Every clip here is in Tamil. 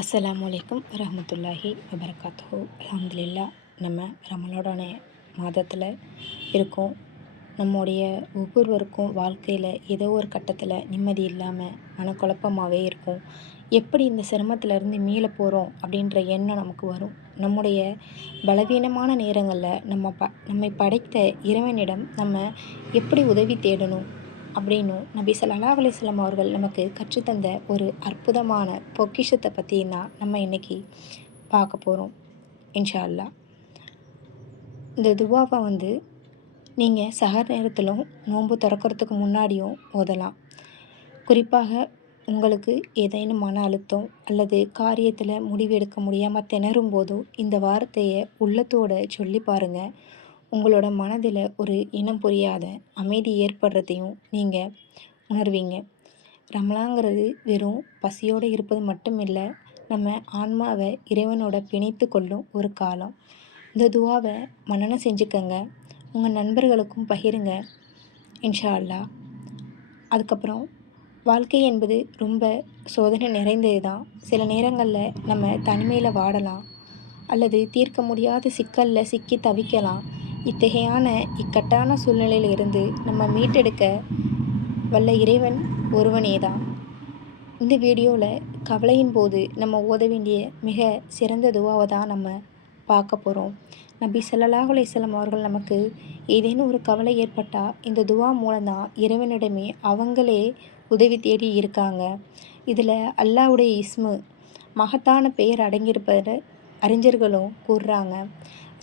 அஸ்ஸலாமு அலைக்கும் வரஹ்மத்துல்லாஹி வபரகாத்துஹு. அல்ஹம்துலில்லாஹ். நம்ம ரமலான மாதத்தில் இருக்கோம். நம்முடைய ஒவ்வொருவருக்கும் வாழ்க்கையில் ஏதோ ஒரு கட்டத்தில் நிம்மதி இல்லாமல் மனக்குழப்பமாகவே இருக்கும். எப்படி இந்த சிரமத்திலேருந்து மீள போகிறோம் அப்படின்ற எண்ணம் நமக்கு வரும். நம்முடைய பலவீனமான நேரங்களில் நம்மை படைத்த இறைவனிடம் நம்ம எப்படி உதவி தேடணும் அப்படின்னும் நபி ஸல்லல்லாஹு அலைஹி வஸல்லம் அவர்கள் நமக்கு கற்றுத்தந்த ஒரு அற்புதமான பொக்கிஷத்தை பற்றி தான் நம்ம இன்றைக்கி பார்க்க போகிறோம் இன்ஷா அல்லாஹ். இந்த துவாவை நீங்கள் சஹர் நேரத்திலும் நோன்பு திறக்கிறதுக்கு முன்னாடியும் ஓதலாம். குறிப்பாக உங்களுக்கு ஏதேனும் மன அழுத்தம் அல்லது காரியத்தில் முடிவெடுக்க முடியாமல் திணறும் போதும் இந்த வார்த்தையை உள்ளத்தோடு சொல்லி பாருங்கள். உங்களோட மனதில் ஒரு இனம் புரியாத அமைதி ஏற்படுறதையும் நீங்கள் உணர்வீங்க. ரமலாங்கிறது வெறும் பசியோடு இருப்பது மட்டும் இல்லை, நம்ம ஆன்மாவை இறைவனோட பிணைத்து கொள்ளும் ஒரு காலம். இந்த துவாவை மனனம் செஞ்சுக்கங்க, உங்கள் நண்பர்களுக்கும் பகிருங்க இன்ஷா அல்லாஹ். அதுக்கப்புறம் வாழ்க்கை என்பது ரொம்ப சோதனை நிறைந்தது தான். சில நேரங்களில் நம்ம தனிமையில் வாடலாம் அல்லது தீர்க்க முடியாத சிக்கலில் சிக்கி தவிக்கலாம். இக்கட்டான சூழ்நிலையில் இருந்து நம்ம மீட்டெடுக்க வல்ல இறைவன் ஒருவனே தான். இந்த வீடியோவில் கவலையின் போது நம்ம ஓத வேண்டிய மிக சிறந்த துவாவை தான் நம்ம பார்க்க போகிறோம். நபி ஸல்லல்லாஹு அலைஹி வஸல்லம் அவர்கள் நமக்கு ஏதேனும் ஒரு கவலை ஏற்பட்டால் இந்த துவா மூலம்தான் இறைவனிடமே அவங்களே உதவி தேடி இருக்காங்க. இதில் அல்லாஹ்வுடைய இஸ்மு மகத்தான பெயர் அடங்கியிருப்பதை அறிஞர்களும் கூறுறாங்க.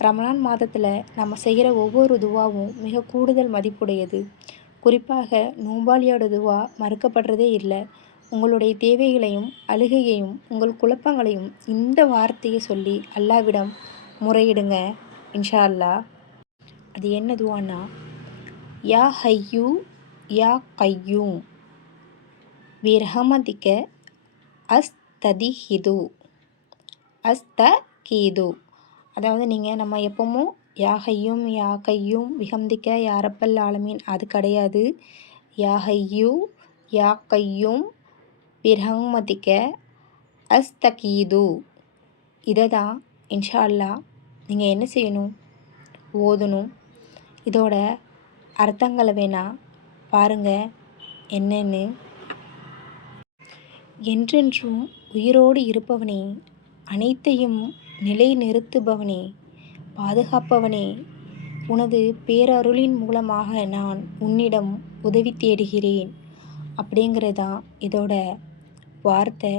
ரமலான் மாதத்தில் நம்ம செய்கிற ஒவ்வொரு துவாவும் மிக கூடுதல் மதிப்புடையது. குறிப்பாக நோம்பாளியோட துவா மறுக்கப்படுறதே இல்லை. உங்களுடைய தேவைகளையும் அழுகையையும் உங்கள் குழப்பங்களையும் இந்த வார்த்தையை சொல்லி அல்லாவிடம் முறையிடுங்க இன்ஷா அல்லாஹ். அது என்ன துவான்னா, யா ஹய்யூ யா கையூம் பிரஹமதிக அஸ்ததிஹிது அஸ்தகீது. அதாவது நம்ம எப்பவும் யா ஹய்யூம் யா கையூம் பிஹம்திக யா ரப்பல் ஆலமீன் அது கிடையாது. யா ஹய்யூ யா கையூம் பிரஹமதிக அஸ்தகீது. இதை தான் இன்ஷா அல்லாஹ் நீங்கள் என்ன செய்யணும், ஓதணும். இதோட அர்த்தங்களை வேணால் பாருங்கள் என்னன்னு. என்றென்றும் உயிரோடு இருப்பவனே, அனைத்தையும் நிலை நிறுத்துபவனே, பாதுகாப்பவனே, உனது பேரருளின் மூலமாக நான் உன்னிடம் உதவி தேடுகிறேன் அப்படிங்கிறது தான் இதோட வார்த்தை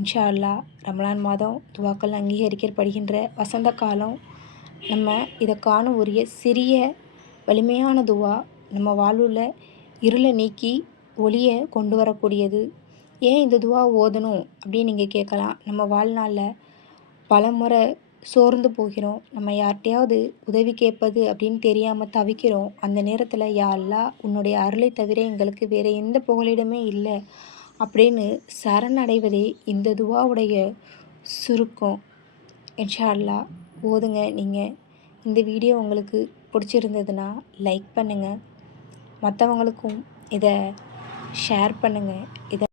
இன்ஷா அல்லாஹ். ரமலான் மாதம் துவாக்கள் அங்கீகரிக்கப்படுகின்ற வசந்த காலம். நம்ம இதை காணும் உரிய சிறிய வலிமையான துவா நம்ம வாழ்வில் இருளை நீக்கி ஒளியை கொண்டு வரக்கூடியது. ஏன் இந்த துவா ஓதணும் அப்படின்னு நீங்கள் கேட்கலாம். நம்ம வாழ்நாளில் பல முறை சோர்ந்து போகிறோம். நம்ம யார்கிட்டையாவது உதவி கேட்பது அப்படின்னு தெரியாமல் தவிக்கிறோம். அந்த நேரத்தில் யா அல்லாஹ், உன்னுடைய அருளை தவிர எங்களுக்கு வேறு எந்த புகலிடமே இல்லை அப்படின்னு சரணடைவதே இந்த துவாவுடைய சுருக்கம் இன்ஷா அல்லாஹ். ஓதுங்க. நீங்கள் இந்த வீடியோ உங்களுக்கு பிடிச்சிருந்ததுன்னா லைக் பண்ணுங்கள், மற்றவங்களுக்கும் இதை ஷேர் பண்ணுங்கள். இதை